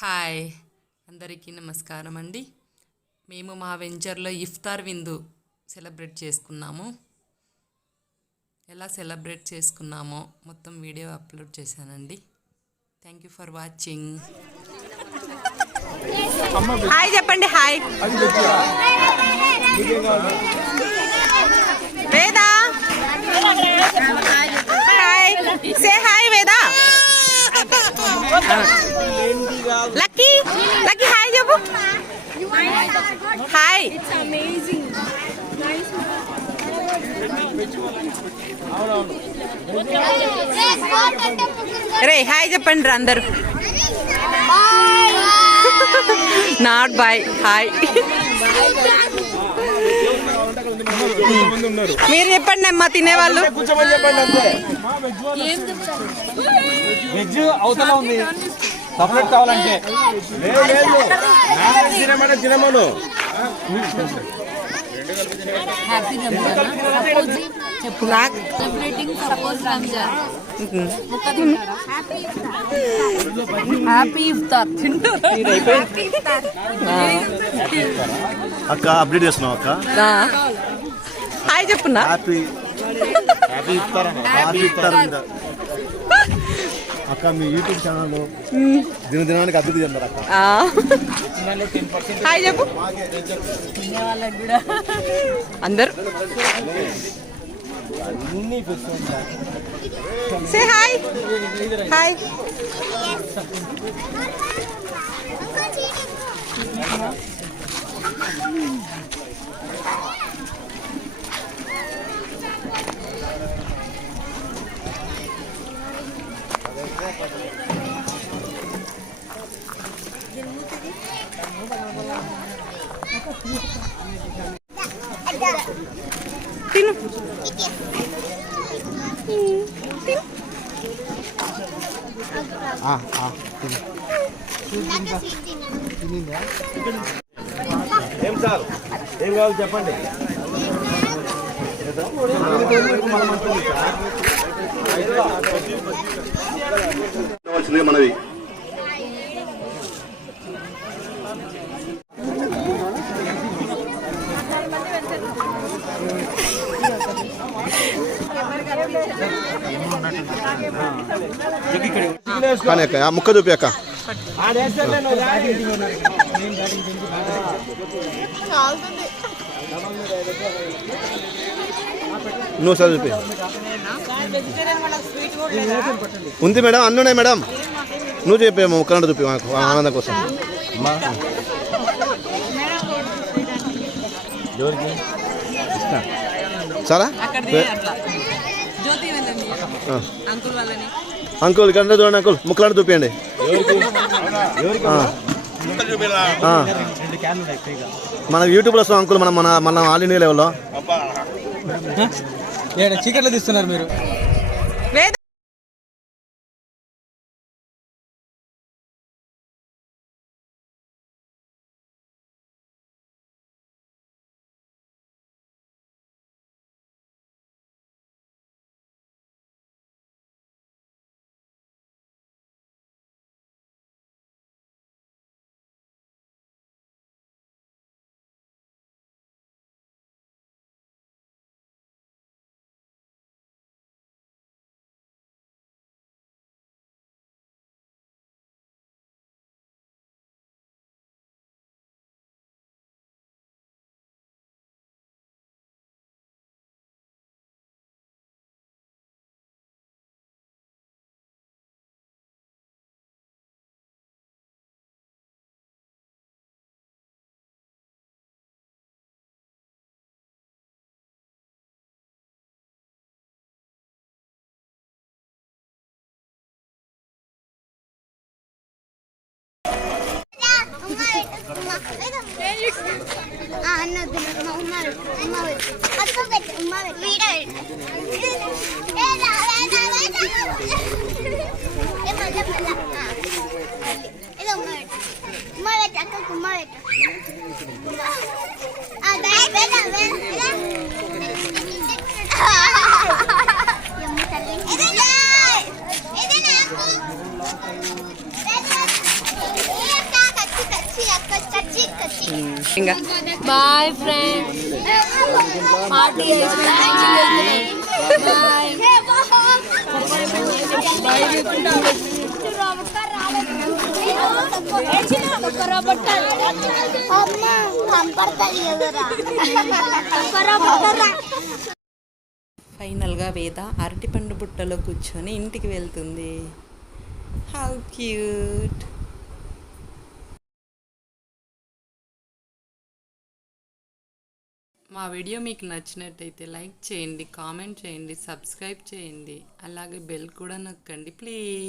Hi అందరికీ నమస్కారం అండి. మేము మా వెంచర్లో ఇఫ్తార్ విందు సెలబ్రేట్ చేసుకున్నాము. ఎలా సెలబ్రేట్ చేసుకున్నామో మొత్తం వీడియో అప్లోడ్ చేశానండి. Thank you for watching. Hi చెప్పండి. Hi Veda. Hi say hi Veda. Lucky Lucky hi చెప్పు. హాయ్ రే హాయ్ చెప్పండి అందరు. Not bye hi. మీరు చెప్పండి అమ్మా తినేవాళ్ళు. వెజ్ అవతల ఉంది, సపరేట్ కావాలంటే తినమను. హ్యాపీ ఇఫ్తార్. అక్క అప్డేట్ చేస్తున్నావు అక్క. హాయ్ చెప్పున్నా. హ్యాపీ ఇఫ్తార్ అక్క. మీ యూట్యూబ్ ఛానల్లో దినదినానికి అభివృద్ధి చెందారు అక్క. హాయ్ చెప్పు అందరు. Say hi. హాయ్ తిను. ఏం సార్ ఏం కావాలి చెప్పండి. మనవి కానీ అక్క ఆ ముక్క చూపి అక్క. నువ్వు సార్ చూపి. ఉంది మేడం, అన్నీ ఉన్నాయి మేడం. నువ్వు చెప్పేమో ముక్కలంటే చూపి మాకు ఆనందం కోసం. సరే అంకుల్ ఇక్కడ చూడండి అంకుల్, ముక్కలంటే చూపించండి. మన యూట్యూబ్లో వస్తాం అంకుల్, మన ఆల్ ఇండియా లెవెల్లో. చీకట్లో తీస్తున్నారు మీరు. Ini ఇంకా బాయ్ ఫ్రెండ్స్ పార్టీ బాయ్ ఫైనల్గా వేద అరటిపండు బుట్టలో కూర్చొని ఇంటికి వెళ్తుంది. How cute. మా వీడియో మీకు నచ్చినట్టయితే లైక్ చేయండి, కామెంట్ చేయండి, సబ్స్క్రైబ్ చేయండి, అలాగే బెల్ కూడా నొక్కండి ప్లీజ్.